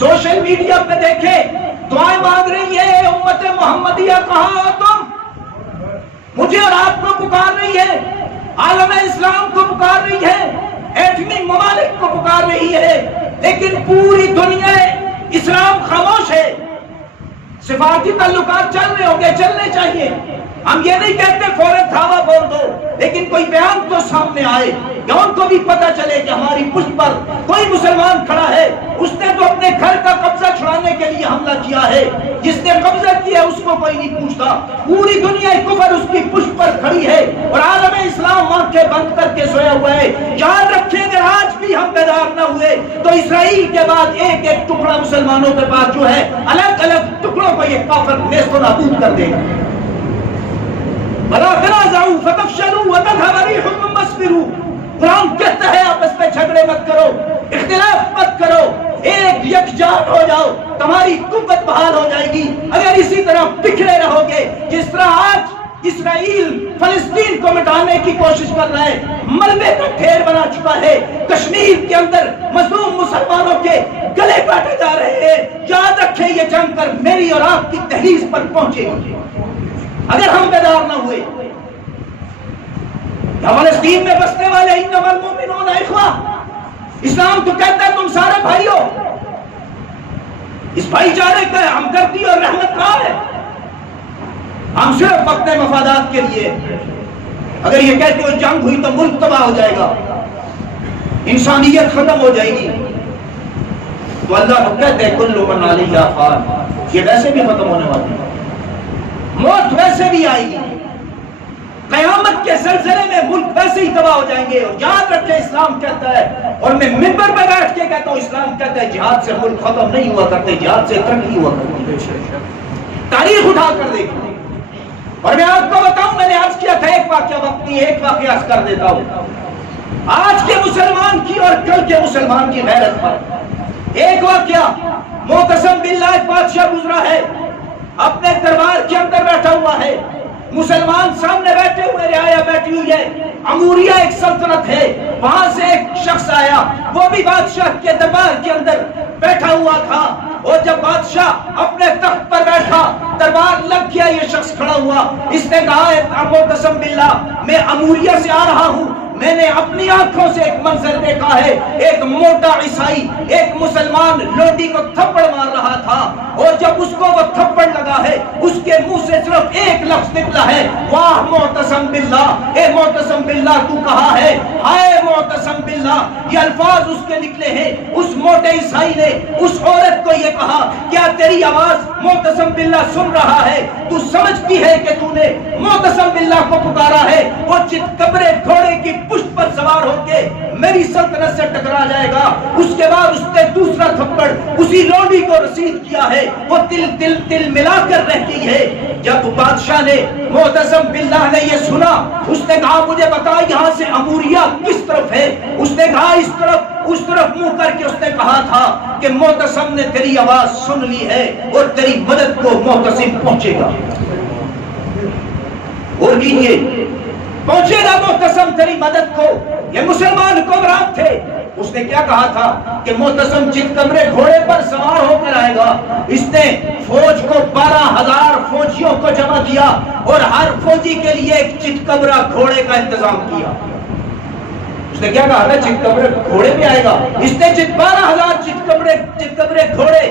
Social media پہ دیکھیں دعائیں مانگ رہی ہے امت محمدیہ، کہاں ہو تم؟ مجھے اور آپ کو پکار رہی ہے، عالم اسلام کو پکار رہی ہے، ایٹمی ممالک کو پکار رہی ہے، لیکن پوری دنیا اسلام خاموش ہے۔ سفارتی تعلقات چل رہے ہوں گے، چلنے چاہیے، ہم یہ نہیں کہتے فوراً دھاوا بول دو، لیکن کوئی بیان تو سامنے آئے کہ ان کو بھی پتہ چلے کہ ہماری پشت پر کوئی مسلمان کھڑا ہے۔ اس نے تو اپنے گھر کا قبضہ چھڑانے کے لیے حملہ کیا ہے، جس نے قبضہ کیا اس کو کوئی نہیں پوچھتا، پوری دنیا کفر اس کی پشت پر کھڑی ہے، اور عالم اسلام آنکھیں بند کر کے سویا ہوا ہے۔ یاد رکھیں اگر آج بھی ہم بیدار نہ ہوئے تو اسرائیل کے بعد ایک ایک ٹکڑا مسلمانوں کے پاس جو ہے الگ الگ ٹکڑوں کو یہ کافر نیست و نابود کر دے گا۔ وَلَا تَنَازَعُوا فَتَفْشَلُوا وَتَذْهَبَ رِيحُكُمْ وَاصْبِرُوا۔ قرآن کہتا ہے آپس میں جھگڑے مت کرو، اختلاف مت کرو، ایک یکجان ہو جاؤ، تمہاری قوت بحال ہو جائے گی۔ اگر اسی طرح بکھرے رہو گے جس طرح آج اسرائیل فلسطین کو مٹانے کی کوشش کر رہا ہے، ملبے کا ڈھیر بنا چکا ہے، کشمیر کے اندر مظلوم مسلمانوں کے گلے کاٹے جا رہے ہیں، یاد رکھیں یہ جنگ کر میری اور آپ کی دہلیز پر پہنچے گی اگر ہم بیدار نہ ہوئے۔ فلسطین میں بسنے والے انما المؤمنون اخوہ، اسلام تو کہتا ہے تم سارے بھائی ہو۔ اس بھائی چارے کا ہمدردی اور رحمت کہاں ہے؟ ہم صرف اپنے مفادات کے لیے اگر یہ کہتے ہو جنگ ہوئی تو ملک تباہ ہو جائے گا، انسانیت ختم ہو جائے گی، تو اللہ کو کہتے ہیں کل من علیہا فان، یہ ویسے بھی ختم ہونے والی ہے، موت ویسے بھی آئے گی، قیامت کے سلسلے میں ملک ویسے ہی تباہ ہو جائیں گے۔ اور یاد رکھیں اسلام کہتا ہے، اور میں منبر پہ بیٹھ کے کہتا ہوں، اسلام کہتا ہے جہاد سے ملک ختم نہیں ہوا کرتے، جہاد سے ترقی ہوا کرتی ہے۔ تاریخ اٹھا کر دیکھیں، اور میں آپ کو بتاؤں، میں نے عرض کیا تھا ایک واقعہ وقت نہیں، ایک واقعہ عرض کر دیتا ہوں آج کے مسلمان کی اور کل کے مسلمان کی غیرت پر۔ ایک واقعہ، معتصم باللہ ایک بادشاہ گزرا ہے، اپنے دربار کے اندر بیٹھا ہوا ہے، مسلمان سامنے بیٹھے ہوئے، رعایا بیٹھی ہوئی ہے، اموریہ ایک سلطنت ہے، وہاں سے ایک شخص آیا، وہ بھی بادشاہ کے دربار کے اندر بیٹھا ہوا تھا، اور جب بادشاہ اپنے تخت پر بیٹھا، دربار لگ گیا، یہ شخص کھڑا ہوا، اس نے کہا معتصم باللہ میں اموریہ سے آ رہا ہوں، میں نے اپنی آنکھوں سے ایک منظر دیکھا ہے، ایک موٹا عیسائی ایک مسلمان لوڈی کو تھپڑ مار رہا تھا، اور جب اس کو وہ تھپڑ لگا ہے اس کے منہ سے صرف ایک لفظ نکلا ہے، واہ معتصم باللہ، اے معتصم باللہ تو کہاں ہے، ہائے معتصم باللہ، یہ الفاظ اس کے نکلے ہیں۔ اس موٹے عیسائی نے اس عورت کو یہ کہا، کیا تیری آواز معتصم باللہ سن رہا ہے؟ تو سمجھتی ہے کہ تو نے معتصم باللہ کو پکارا ہے، وہ چتکبرے گھوڑے کی پشت پر سوار ہو کے میری سلطنت سے ٹکرا جائے گا۔ اس کے بعد اس نے دوسرا تھپڑ اسی لوڈی کو رسید کیا ہے، وہ تل تل تل ملا کر رہتی ہے۔ جب بادشاہ نے معتصم باللہ نے یہ سنا، اس نے کہا مجھے بتا یہاں سے اموریہ کس طرف ہے؟ اس نے کہا اس طرف منہ کر کے اس نے کہا تھا کہ معتصم نے تیری آواز سن لی ہے اور تیری مدد کو معتصم پہنچے گا، اور کیجئے پہنچے گا معتصم تیری مدد کو۔ یہ مسلمان حکمران تھے، اس نے کیا کہا تھا کہ معتصم چتکبرے گھوڑے پر سوار ہو کر آئے گا۔ اس نے فوج کو 12,000 فوجیوں کو جمع کیا اور ہر فوجی کے لیے ایک چتکبرا گھوڑے کا انتظام کیا۔ اس نے کیا کہا تھا چتکبرے گھوڑے پہ آئے گا، اس نے 12,000 چتکبرے گھوڑے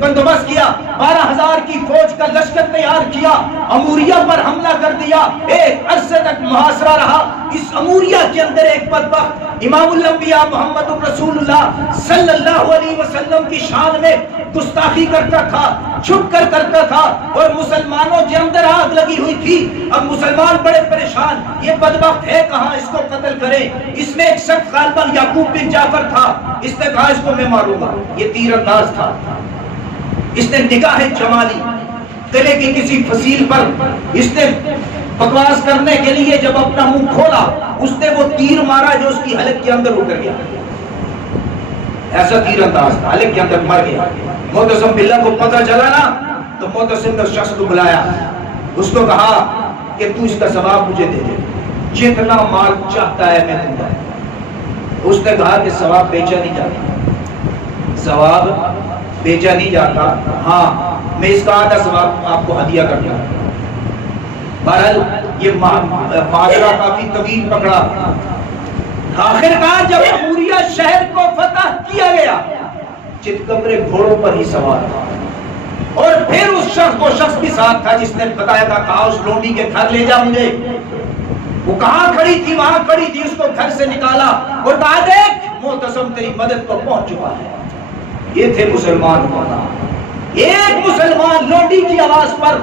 بندوبست کیا، 12,000 کی فوج کا لشکر تیار کیا، اموریہ پر حملہ کر دیا، ایک عرصے تک محاصرہ رہا۔ اس اموریہ کے اندر ایک بدبخت امام الانبیاء محمد رسول اللہ صلی اللہ علیہ وسلم کی شان میں گستاخی کرتا تھا، چھپ کر کرتا تھا، اور مسلمانوں کے اندر آگ لگی ہوئی تھی۔ اب مسلمان بڑے پریشان، یہ بدبخت ہے کہاں، اس کو قتل کریں۔ اس میں ایک شخص غالباً یعقوب بن جعفر تھا، اس نے کہا اس کو میں ماروں گا، یہ تیر انداز تھا۔ اس نے نگاہ جمالی قلعے کی کسی فصیل پر اس نے بکواس کرنے کے لیے جب اپنا منہ کھولا، اس نے وہ تیر مارا جو اس کی حلق کے اندر اتر گیا، ایسا تیر انداز تھا، حلق کے اندر مر گیا۔ معتصم باللہ کو پتہ چلا نا، تو معتصم نے شخص کو بلایا، اس کو کہا کہ تو اس کا ثواب مجھے دے دے، جتنا مال چاہتا ہے میں دوں گا۔ اس نے کہا کہ ثواب بیچا نہیں جاتا، ثواب بیچا نہیں جاتا. ہاں میں اس کا آدھا ثواب آپ کو ہدیہ کرتا ہوں. بہرحال یہ ماجرا کافی طویل پکڑا. آخرکار جب اموریہ شہر کو فتح کیا گیا, چتکبرے گھوڑوں پر ہی سوار تھا, اور پھر اس شخص کو شخص بھی ساتھ تھا جس نے بتایا تھا کہا اس لونڈی کے گھر لے جا مجھے. وہ کہاں کھڑی تھی؟ وہاں کھڑی تھی. اس کو گھر سے نکالا اور کہا دیکھ معتصم تیری مدد کو پہنچ چکا ہے. یہ تھے مسلمان ہونا. ایک مسلمان لونڈی کی آواز پر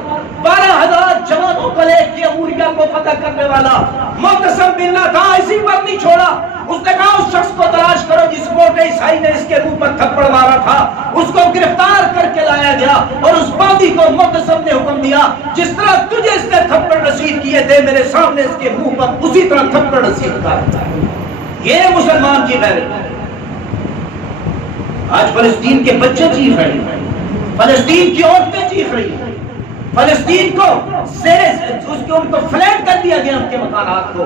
12,000 جوانوں کو لے کے اموریہ کو فتح کرنے والا معتصم باللہ تھا. اسی پر نہیں چھوڑا. اس نے کہا اس شخص کو تلاش کرو جس موٹے عیسائی نے اس کے منہ پر تھپڑ مارا تھا. اس کو گرفتار کر کے لایا گیا اور اس بادی کو معتصم نے حکم دیا جس طرح تجھے اس نے تھپڑ رسید کیے تھے میرے سامنے اس کے منہ پر اسی طرح تھپڑ رسید کر. یہ مسلمان کی غیرت ہے. آج فلسطین کے بچے چیخ رہے ہیں, فلسطین کی عورتیں چیخ رہی ہیں, فلسطین کو ان کو فلیٹ کر دیا گیا, ان کے مکانات کو.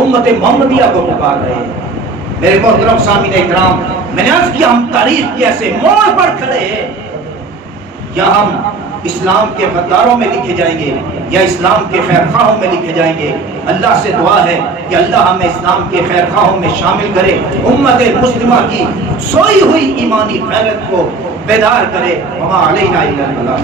امت محمدیہ کو پکار رہے ہیں. میرے محترم سامعین اکرام, میں نے عرض کیا ہم تاریخ کے ایسے موڑ پر کھڑے ہیں یا ہم اسلام کے غداروں میں لکھے جائیں گے یا اسلام کے خیر خواہوں میں لکھے جائیں گے. اللہ سے دعا ہے کہ اللہ ہمیں اسلام کے خیر خواہوں میں شامل کرے, امت مسلمہ کی سوئی ہوئی ایمانی غیرت کو بیدار کرے. وما علینا الا البلاغ.